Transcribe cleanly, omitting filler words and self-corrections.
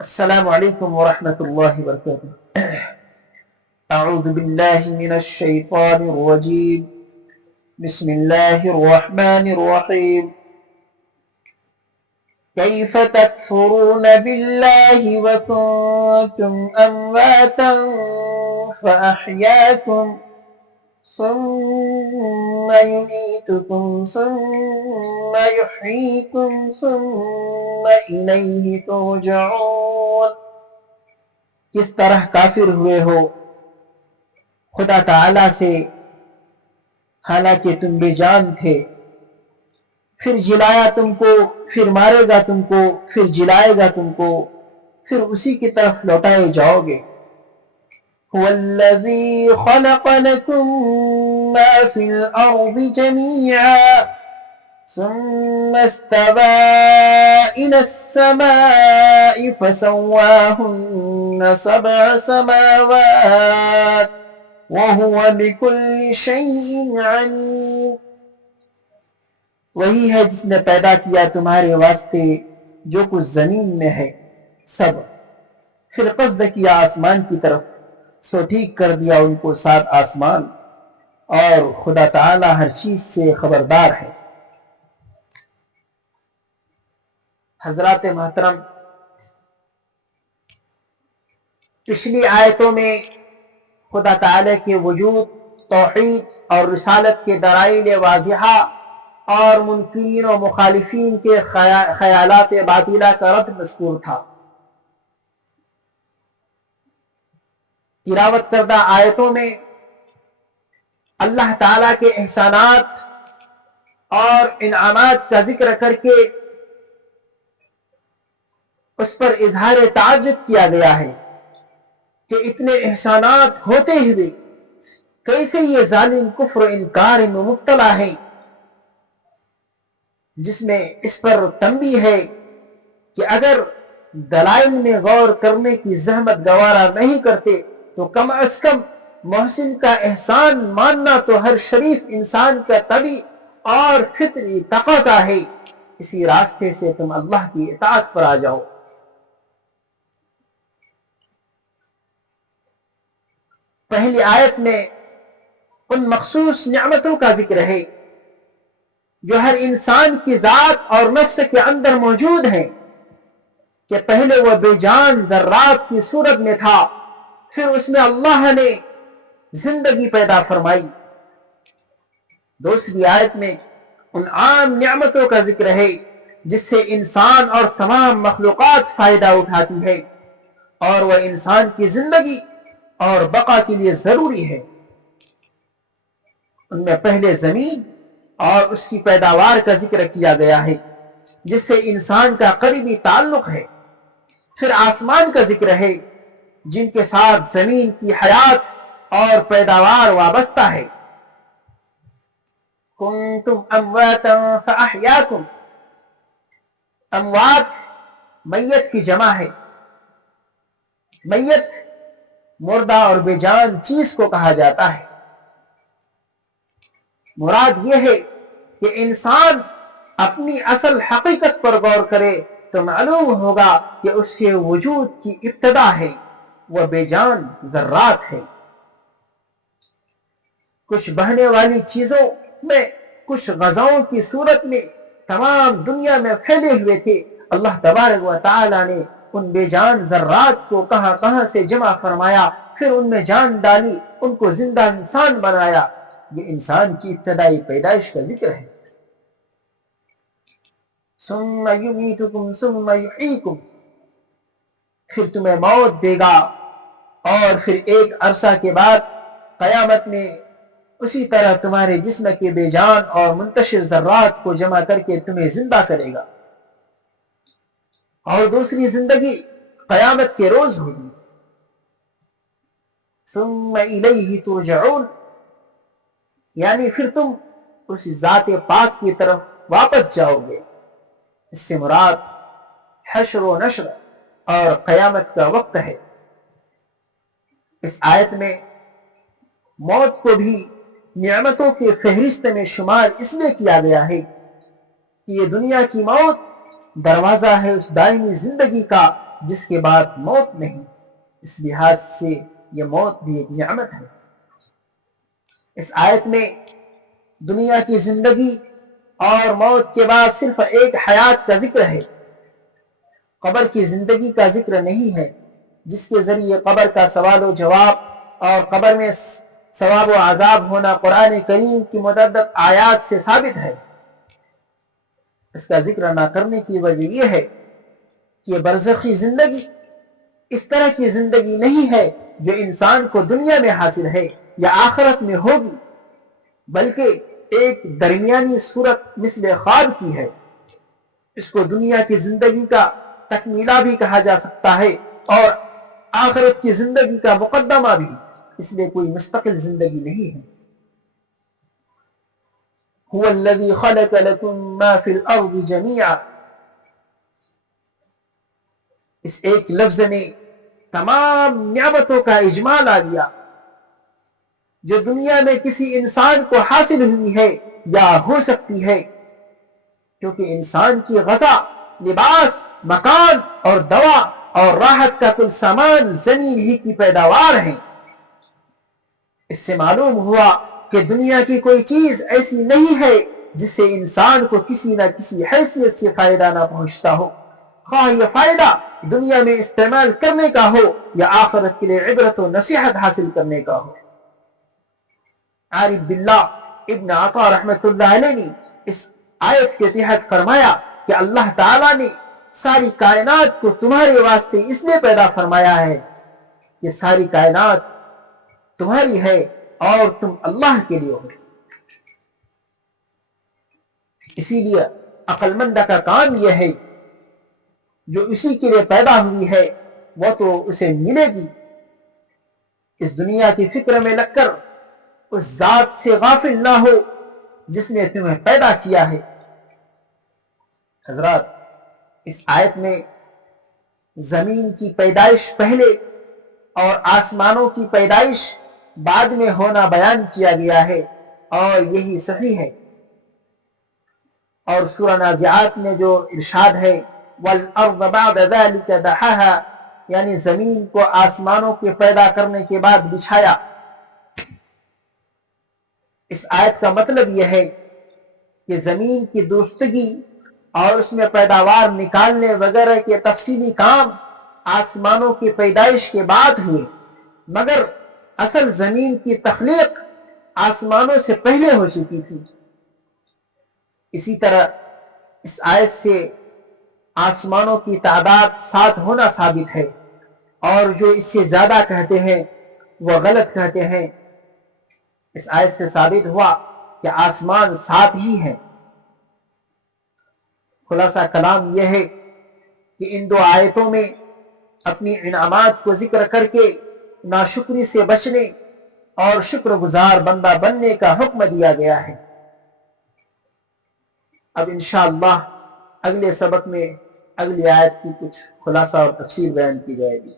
السلام عليكم ورحمة الله وبركاته. أعوذ بالله من الشيطان الرجيم. بسم الله الرحمن الرحيم. كيف تكفرون بالله وكنتم أمواتا فأحياكم ثم يميتكم ثم يحييكم ثم إليه ترجعون. کس طرح کافر ہوئے ہو خدا تعالی سے حالانکہ تم بے جان تھے، پھر جلایا تم کو، پھر مارے گا تم کو، پھر جلائے گا تم کو، پھر اسی کی طرف لوٹائے جاؤ گے. هو الذي خلق لكم ما في الأرض جميعا ثم استوى إلى السماء فسواهن 7 سماوات وهو بكل شيء عليم. وہی ہے جس نے پیدا کیا تمہارے واسطے جو کچھ زمین میں ہے سب، پھر قصد کیا آسمان کی طرف، سو ٹھیک کر دیا ان کو 7 آسمان، اور خدا تعالی ہر چیز سے خبردار ہے. حضرات محترم، پچھلی آیتوں میں خدا تعالی کے وجود، توحید اور رسالت کے دلائل واضحہ اور منکرین و مخالفین کے خیالات باطلہ کا رد مذکور تھا. تلاوت کردہ آیتوں میں اللہ تعالیٰ کے احسانات اور انعامات کا ذکر کر کے اس پر اظہار تعجب کیا گیا ہے کہ اتنے احسانات ہوتے ہوئے کیسے یہ ظالم کفر و انکار میں مبتلا ہے، جس میں اس پر تنبیہ ہے کہ اگر دلائل میں غور کرنے کی زحمت گوارا نہیں کرتے تو کم از کم محسن کا احسان ماننا تو ہر شریف انسان کا طبعی اور فطری تقاضا ہے. اسی راستے سے تم اللہ کی اطاعت پر آ جاؤ. پہلی آیت میں ان مخصوص نعمتوں کا ذکر ہے جو ہر انسان کی ذات اور نفس کے اندر موجود ہیں، کہ پہلے وہ بے جان ذرات کی صورت میں تھا، پھر اس میں اللہ نے زندگی پیدا فرمائی. دوسری آیت میں ان عام نعمتوں کا ذکر ہے جس سے انسان اور تمام مخلوقات فائدہ اٹھاتی ہے، اور وہ انسان کی زندگی اور بقا کے لیے ضروری ہے. ان میں پہلے زمین اور اس کی پیداوار کا ذکر کیا گیا ہے جس سے انسان کا قریبی تعلق ہے. پھر آسمان کا ذکر ہے جن کے ساتھ زمین کی حیات اور پیداوار وابستہ ہے. کنتم امواتا فاحیاکم. اموات میت کی جمع ہے. میت مردہ اور بے جان چیز کو کہا جاتا ہے. مراد یہ ہے کہ انسان اپنی اصل حقیقت پر غور کرے تو معلوم ہوگا کہ اس کے وجود کی ابتدا ہے، وہ بے جان ذرات ہے. کچھ بہنے والی چیزوں میں، کچھ غذاؤں کی صورت میں تمام دنیا میں پھیلے ہوئے تھے. اللہ تبارک و تعالی نے ان بے جان ذرات کو کہاں کہاں سے جمع فرمایا، پھر ان میں جان ڈالی، ان کو زندہ انسان بنایا. یہ انسان کی ابتدائی پیدائش کا ذکر ہے. ثم یمیتکم ثم یحییکم. پھر تمہیں موت دے گا اور پھر ایک عرصہ کے بعد قیامت میں اسی طرح تمہارے جسم کے بے جان اور منتشر ذرات کو جمع کر کے تمہیں زندہ کرے گا، اور دوسری زندگی قیامت کے روز ہوگی. ثم الیہ ترجعون، یعنی پھر تم اس ذات پاک کی طرف واپس جاؤ گے. اس سے مراد حشر و نشر اور قیامت کا وقت ہے. اس آیت میں موت کو بھی نعمتوں کے فہرست میں شمار اس لیے کیا گیا ہے کہ یہ دنیا کی موت دروازہ ہے اس دائمی زندگی کا جس کے بعد موت نہیں۔ اس لحاظ سے یہ موت بھی ایک نعمت ہے۔ اس آیت میں دنیا کی زندگی اور موت کے بعد صرف ایک حیات کا ذکر ہے، قبر کی زندگی کا ذکر نہیں ہے، جس کے ذریعے قبر کا سوال و جواب اور قبر میں ثواب و عذاب ہونا قرآن کریم کی متعدد آیات سے ثابت ہے۔ اس کا ذکر نہ کرنے کی وجہ یہ ہے کہ برزخی زندگی اس طرح کی زندگی نہیں ہے جو انسان کو دنیا میں حاصل ہے یا آخرت میں ہوگی، بلکہ ایک درمیانی صورت مثل خواب کی ہے۔ اس کو دنیا کی زندگی کا تکمیلہ بھی کہا جا سکتا ہے اور آخرت کی زندگی کا مقدمہ بھی، اس لیے کوئی مستقل زندگی نہیں ہے۔ هو الذي خلق لكم ما في الارض جميعا، اس ایک لفظ میں تمام نعمتوں کا اجمال آ گیا جو دنیا میں کسی انسان کو حاصل ہوئی ہے یا ہو سکتی ہے، کیونکہ انسان کی غذا، لباس، مکان اور دوا اور راحت کا کل سامان زمین ہی کی پیداوار ہیں۔ اس سے معلوم ہوا کہ دنیا کی کوئی چیز ایسی نہیں ہے جس سے انسان کو کسی نہ کسی حیثیت سے فائدہ نہ پہنچتا ہو، خواہ یہ فائدہ دنیا میں استعمال کرنے کا ہو یا آخرت کے لیے عبرت و نصیحت حاصل کرنے کا ہو۔ عارف باللہ ابن عطا رحمت اللہ علیہ نے اس آیت کے تحت فرمایا کہ اللہ تعالیٰ نے ساری کائنات کو تمہارے واسطے اس لیے پیدا فرمایا ہے کہ ساری کائنات تمہاری ہے اور تم اللہ کے لیے ہو۔ اسی لیے عقل مند کا کام یہ ہے جو اسی کے لیے پیدا ہوئی ہے وہ تو اسے ملے گی۔ اس دنیا کی فکر میں لگ کر اس ذات سے غافل نہ ہو جس نے تمہیں پیدا کیا ہے۔ حضرات، اس آیت میں زمین کی پیدائش پہلے اور آسمانوں کی پیدائش بعد میں ہونا بیان کیا گیا ہے، اور یہی صحیح ہے۔ اور سورہ نازعات میں جو ارشاد ہے وَالْأَرْضَ بَعْدَ ذَلِكَ دَحَاهَا، یعنی زمین کو آسمانوں کے پیدا کرنے کے بعد بچھایا، اس آیت کا مطلب یہ ہے کہ زمین کی درستگی اور اس میں پیداوار نکالنے وغیرہ کے تفصیلی کام آسمانوں کی پیدائش کے بعد ہوئے، مگر اصل زمین کی تخلیق آسمانوں سے پہلے ہو چکی تھی۔ اسی طرح اس آیت سے آسمانوں کی تعداد 7 ہونا ثابت ہے، اور جو اس سے زیادہ کہتے ہیں وہ غلط کہتے ہیں۔ اس آیت سے ثابت ہوا کہ آسمان 7 ہی ہیں۔ خلاصہ کلام یہ ہے کہ ان 2 آیتوں میں اپنی انعامات کو ذکر کر کے ناشکری سے بچنے اور شکر گزار بندہ بننے کا حکم دیا گیا ہے۔ اب انشاءاللہ اگلے سبق میں اگلی آیت کی کچھ خلاصہ اور تفصیل بیان کی جائے گی۔